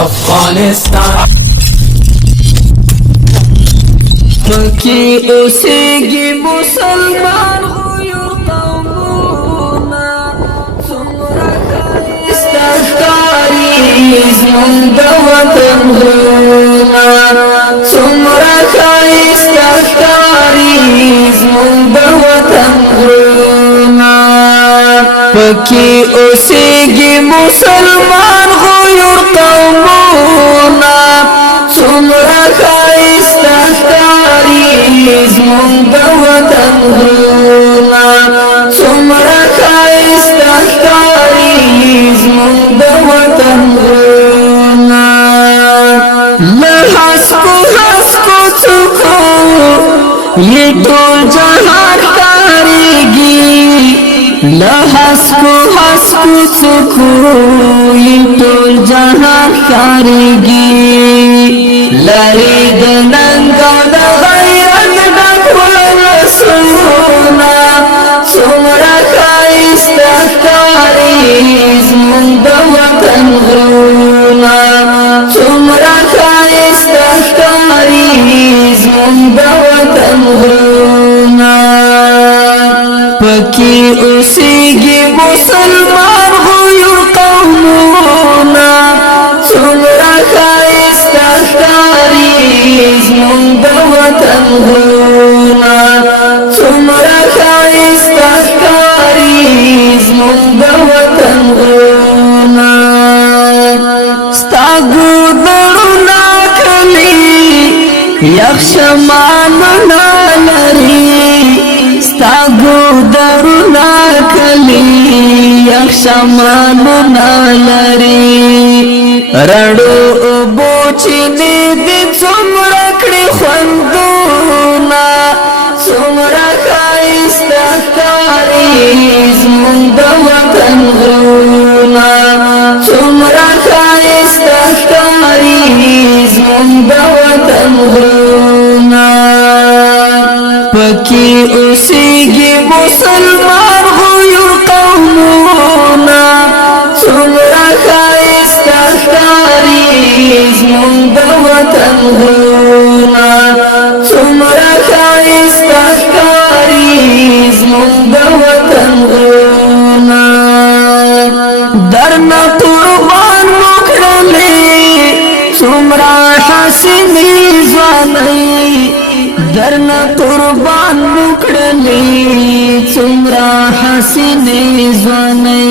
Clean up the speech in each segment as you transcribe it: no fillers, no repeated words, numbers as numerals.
افغانستان مکی اوسیږي مسلمان غيور قومنا څومره ښایسته ښکاري زموږ د وطن غرونه څومره ښایسته ښکاري زموږ د وطن غرونه پکې اوسیږي مسلمان غيور قومنا څومره ښایسته ښکاري زموږ د وطن غرونه څومره ښایسته ښکاري زموږ د وطن غرونه له هسکو هسکو څوکو یې ټول جهان ښکارېږي له هسکو هسکو څوکو یې ټول جهان ښکارېږي لري د ننګ او د غیرت ډک ولسونه څومره ښایسته ښکاري زموږ د وطن غرونه څومره ښایسته ښکاري زموږ د وطن غرونه پکې اوسیږي مسلمان غيور قومونه څومره ښایسته ښکاري زموږ د وطن غرونه څومره ښایسته ښکاري زموږ د وطن غرونه ستا ګودړونه کلي یخ شمالونه لري ستا ګودړونه کلي یخ شمالونه لري رڼو اوبو چینې دې څومره کړې خوندونه څومره ښایسته ښکاري زموږ د وطن غرونه څومره ښایسته ښکاري زموږ د وطن غرونه پکې اوسیږي مسلمان غيور قومونه څومره ښایسته ښکاري زموږ د وطن غرونه څومره ښایسته ښکاري زموږ د وطن غرونه درنه قربان مو کړلې څومره حسینې ځوانۍ درنه قربان مو کړلې څومره حسینې ځوانۍ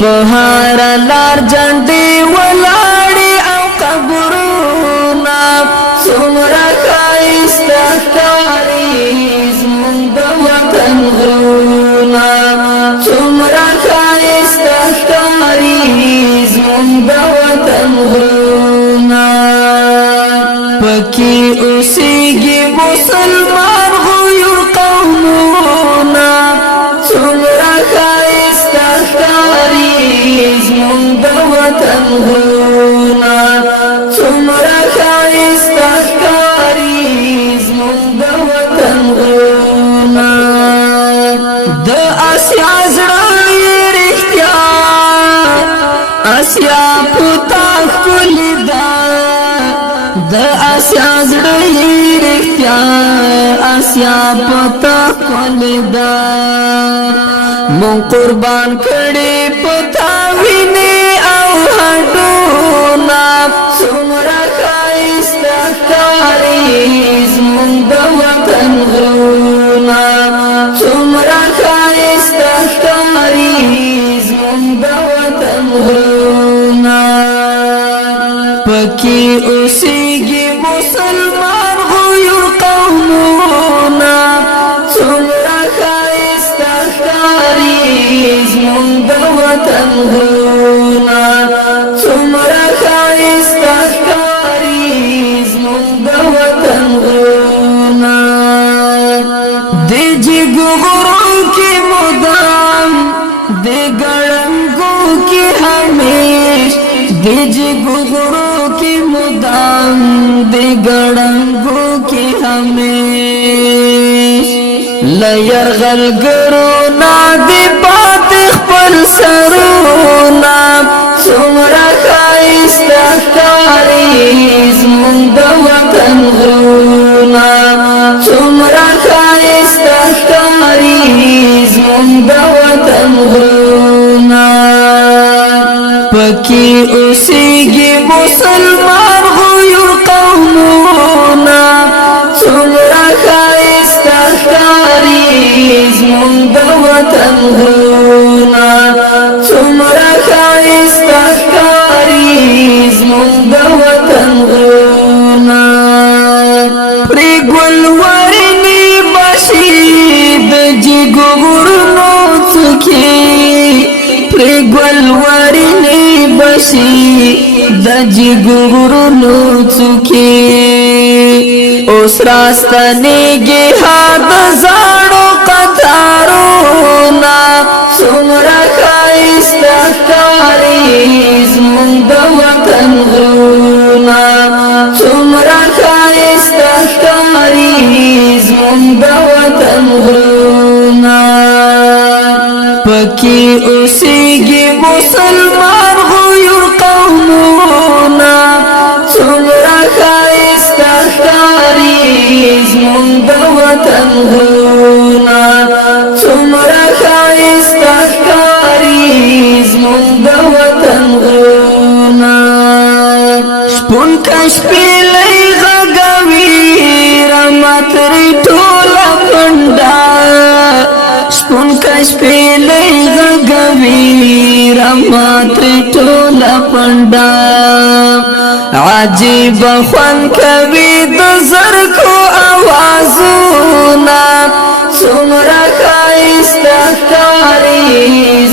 په هر لار جنډې ولاړې او قبرونه څومره ښایسته ښکاري زموږ د وطن غرونه څومره ښایسته ښکاري زموږ د وطن غرونه پکې اوسیږي مسلمان غيور قومونه څومره ښایسته ښکاري زموږ د وطن غرونه څومره ښایسته ښکاري زموږ د وطن غرونه د اسیا زړه یې رښتیا اسیا پتا ښکلې ده د اسیا زړه یې رښتیا اسیا پتا ښکلې ده مون قربان کړې پتا وینې او هډونه څومره ښایسته ښکاري زموږ د وطن غرونه څومره ښایسته ښکاري زموږ د وطن غرونه پکې اوسیږي مسلمان غيور قومونه څومره ښایسته ښکاري زموږ د وطن غرونه څومره ښایسته ښکاري زموږ د وطن غرونه د جګو غرو کې مدام د ګړنګو کې همیش د جګو غرو کې مدام د ګړنګو کې همیش ليرغل ګرونا دی پات خپل سرونا څومره ښایسته پکی اوسیگی مسلمان غیور قومونا څومره ښایسته ښکاري زموږ د وطن غرونه څومره ښایسته ښکاري زموږ د وطن غرونه پرې ګل ورنې بشي د جګو غرونو څوکې پرې ګل ورنې بشي د جګو غرونو څوکې اوس راستنېږي د زاړو قطارونه څومره ښایسته ښکاري زموږ د وطن غرونه څومره ښایسته ښکاري زموږ د وطن غرونه پکې اوسېږي مسلمان غیور قومونه څومره ښایسته ښکاري زموږ د وطن غرونه څومره ښایسته ښکاري زموږ د وطن غرونه شپون کشپیلۍ غږوي رمه ترې ټوله پنډه شپون کشپیلۍ غږوي رمه ترې ټوله پنډه عجیب خوند کوي د زرکو اوازونه څومره ښایسته ښکاري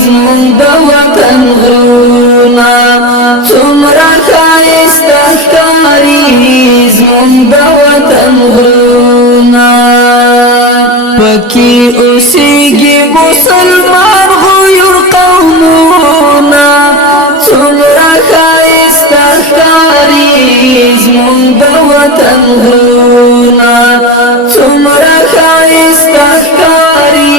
زموږ د وطن غرونه څومره ښایسته ښکاري زموږ د وطن غرونه پکې اوسېږي مسلمان غیور قومونه څومره ښایسته ښکاري زموږ د وطن غرونه څومره ښایسته ښکاري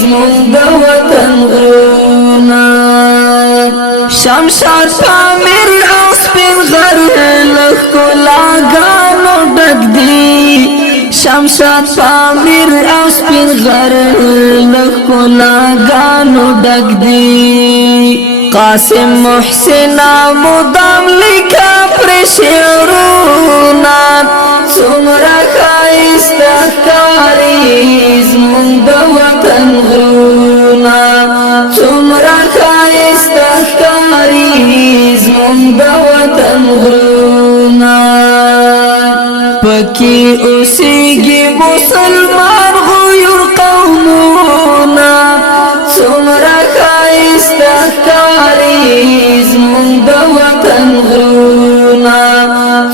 زموږ د وطن غرونه شمشاد پامیر او سپین غر له ښکلاګانو ډک دي شمشاد پامیر او سپین غر له ښکلاګانو ډک دي قاسم محسن مدام لیکا پر شعرونه څومره ښایسته ښکاري زموږ د وطن غرونه څومره ښایسته ښکاري زموږ د وطن غرونه پکې اوسېږي مسلمان غیور قومونه څومره ښایسته ښکاري زموږ د وطن غرونه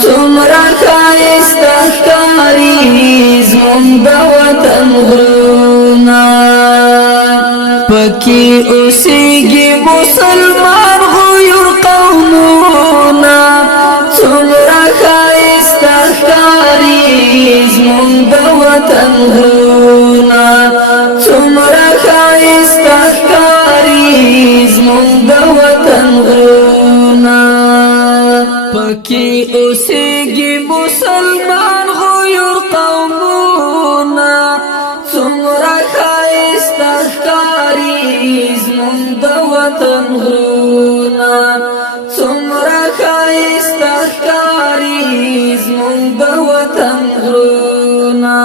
څومره ښایسته ښکاري زموږ د وطن غرونه پکې اوسېږي مسلمان غیور قومونه څومره ښایسته ښکاري زموږ د وطن غرونه څومره ښایسته ښکاري زموږ د وطن غرونه پکې اوسېږي مسلمان غیور قومونه څومره ښایسته ښکاري زموږ د وطن غرونه څومره ښایسته ښکاري زموږ د وطن غرونه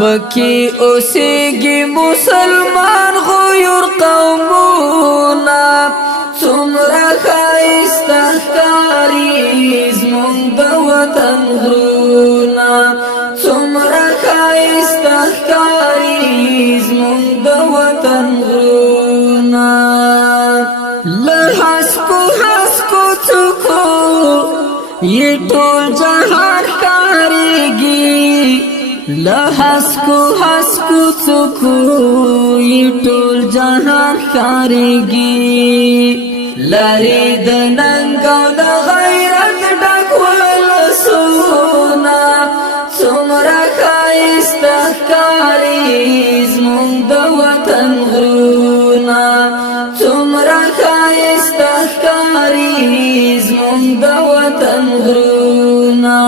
پکې اوسېږي مسلمان غیور قومونه څومره ښایسته ښکاري زموږ د وطن غرونه څومره ښایسته ښکاري زموږ د وطن غرونه له هسکو هسکو څوکو یې ټول جهان ښکارېږي له هسکو هسکو څوکو یې ټول جهان ښکارېږي لري د ننګ او د غیرت ډک ولسونه څومره ښایسته ښکاري زموږ د وطن غرونه څومره ښایسته ښکاري زموږ د وطن غرونه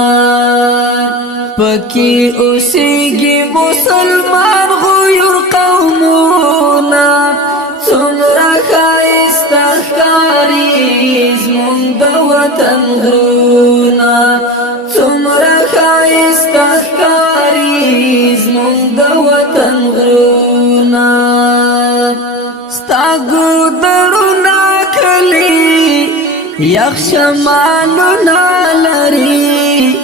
پکې اوسېږي مسلمان غیور قومونه څومره ښایسته ښکاري وطن غرونا څومره ښایسته ښکاري زموږ د وطن غرونا ستا ګودرونه کلي یخ شمالونه لري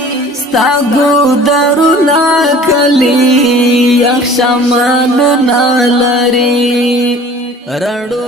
ستا ګودرونه کلي یخ شمالونه لري رڼو